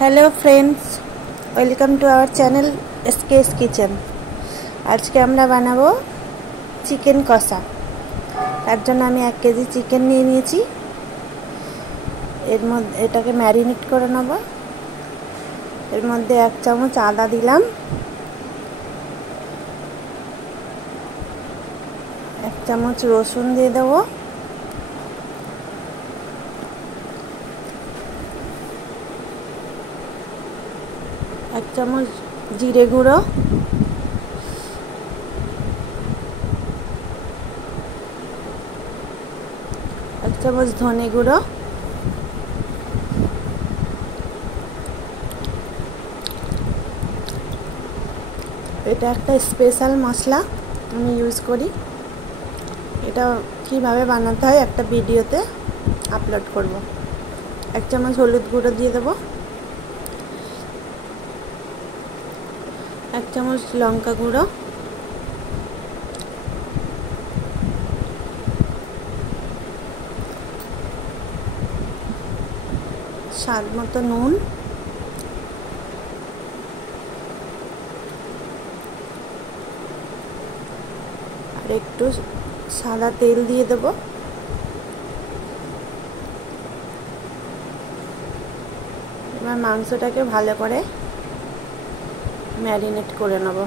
Hello friends, welcome to our channel SKS kitchen. आज के আমরা বানাবো চিকেন কষা। তার জন্য আমি 1 কেজি চিকেন নিয়ে নিয়েছি। এর মধ্যে এটাকে ম্যারিনেট করে নেব। এর মধ্যে 1 চামচ আদা দিলাম, 1 চামচ রসুন দিয়ে দেব, 1 চামচ জিরে গুঁড়ো, 1 চামচ ধনে গুঁড়ো, এটা একটা স্পেশাল মশলা আমি ইউজ করি। এটা কিভাবে বানাতে হয় একটা ভিডিওতে আপলোড করব। 1 চামচ হলুদ গুঁড়ো দিয়ে দেব, 1 চামচ লঙ্কা গুঁড়ো, স্বাদ মতো নুন, আর একটু সাদা তেল দিয়ে দেব। এবার মাংসটাকে ভালো করে ম্যারিনেট করে নেব।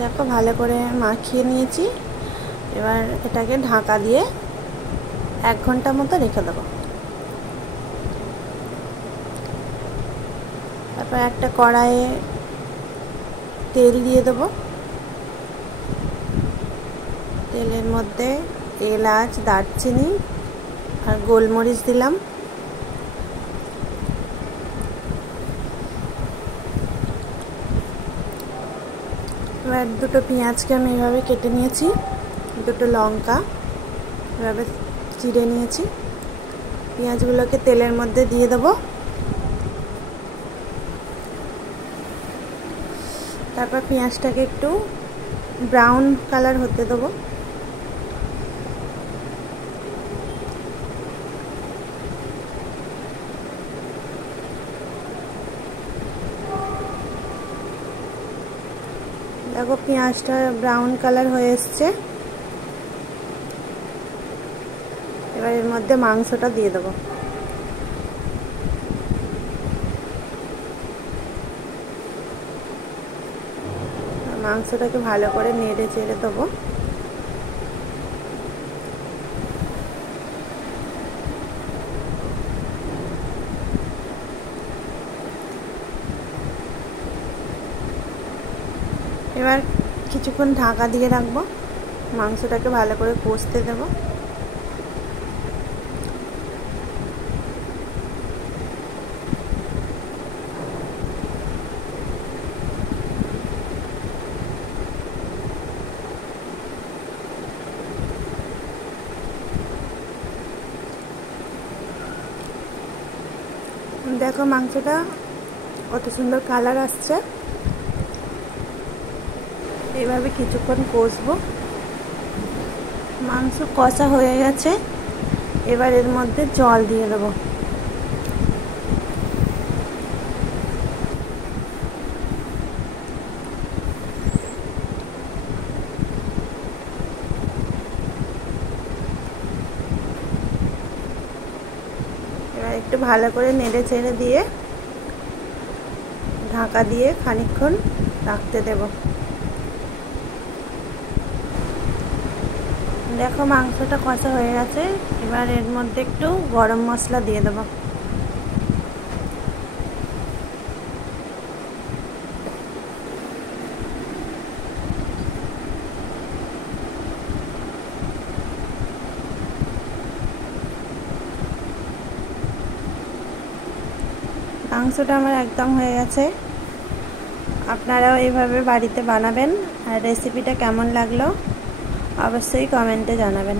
দেখো ভালো করে মাখিয়ে নিয়েছি। এবার এটাকে ঢাকা দিয়ে 1 ঘন্টা মতো রেখে দেব। তারপর একটা কড়াইয়ে তেল দিয়ে দেব। তেলের মধ্যে এলাচ, দারচিনি আর গোলমরিচ দিলাম। এবার 2টো পেঁয়াজকে আমি এভাবে কেটে নিয়েছি, 2টো লঙ্কা এভাবে চিড়ে নিয়েছি। পেঁয়াজগুলোকে তেলের মধ্যে দিয়ে দেব। তারপর পেঁয়াজটাকে একটু ব্রাউন কালার হতে দেব। দেখো পেঁয়াজটা ব্রাউন কালার হয়ে এসছে। এবার এর মধ্যে মাংসটা দিয়ে দেব। মাংসটাকে ভালো করে নেড়ে চেড়ে দেবো। এবার কিছুক্ষণ ঢাকা দিয়ে রাখবো, মাংসটাকে ভালো করে কষতে দেব। দেখো মাংসটা কত সুন্দর কালার আসছে। এইভাবে কিছুক্ষণ কষবো। মাংস কষা হয়ে গেছে। এবার এর মধ্যে জল দিয়ে দেবো। এবার একটু ভালো করে নেড়ে চেড়ে দিয়ে ঢাকা দিয়ে খানিকক্ষণ রাখতে দেব। দেখো মাংসটা কষা হয়ে গেছে। এবার এর মধ্যে একটু গরম মশলা দিয়ে দেব। মাংসটা আমার একদম হয়ে গেছে। আপনারাও এইভাবে বাড়িতে বানাবেন। আর রেসিপিটা কেমন লাগলো অবশ্যই কমেন্টে জানাবেন।